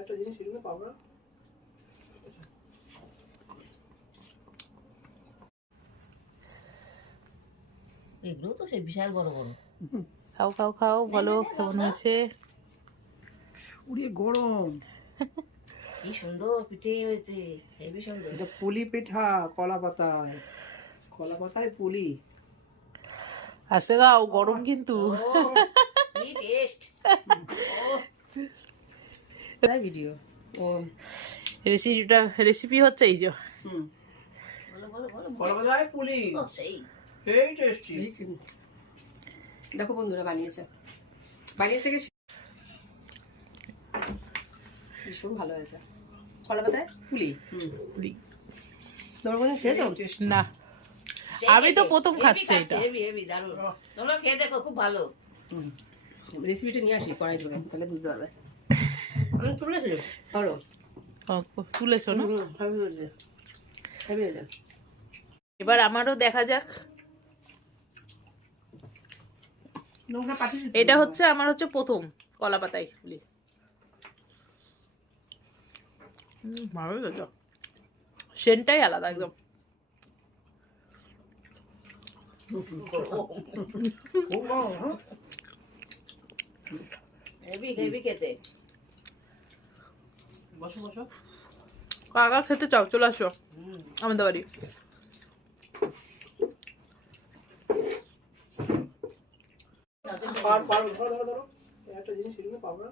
একটা জিনিস পাবো না। এগুলো তো সে বিশাল বড় বড়। খাও খাও খাও, বলো কেমন হয়েছে? উড়িয়ে গরম। কি সুন্দর পিঠে হয়েছে, হেবি সুন্দর। এটা পুলি পিঠা, কলা পাতায়, কলা পাতায় পুলি। আসে গাও, গরম কিন্তু। কি টেস্ট। ভিডিও ও রেসিপি হচ্ছে এই যে। বলো বলো বলো। কলা পাতায় পুলি, ও সেই সেই টেস্টি। দেখো বন্ধুরা বানিয়েছে কি ভীষণ ভালো হয়েছে। কলা পাতায় পুলি। পুলি তোমরা কোনো খেয়েছো? না, আমি তো প্রথম খাচ্ছি এটা। হেভি হেভি দারুণ। তোমরা খেয়ে দেখো, খুব ভালো। রেসিপিটা নিয়ে আসি কড়াই ধরে, তাহলে বুঝতে পারবে। আমি তুলেছি ধরো। তুলেছো না? হেভি হয়েছে। এবার আমারও দেখা যাক। এটা হচ্ছে আমার প্রথম কলা পাতায় পুলি। ভালো লাগছে, সেন্টটাই আলাদা একদম। হেভি হেভি খেতে। বসো বসো। কাকা খেতে চাও, চলে আসো আমাদের বাড়ি। একটা জিনিস পাবো না।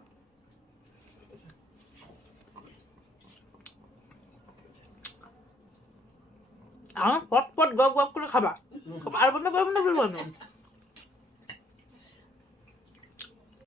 আমার পট পট গপ গপ করে খাবা, পারবো না বলবো না।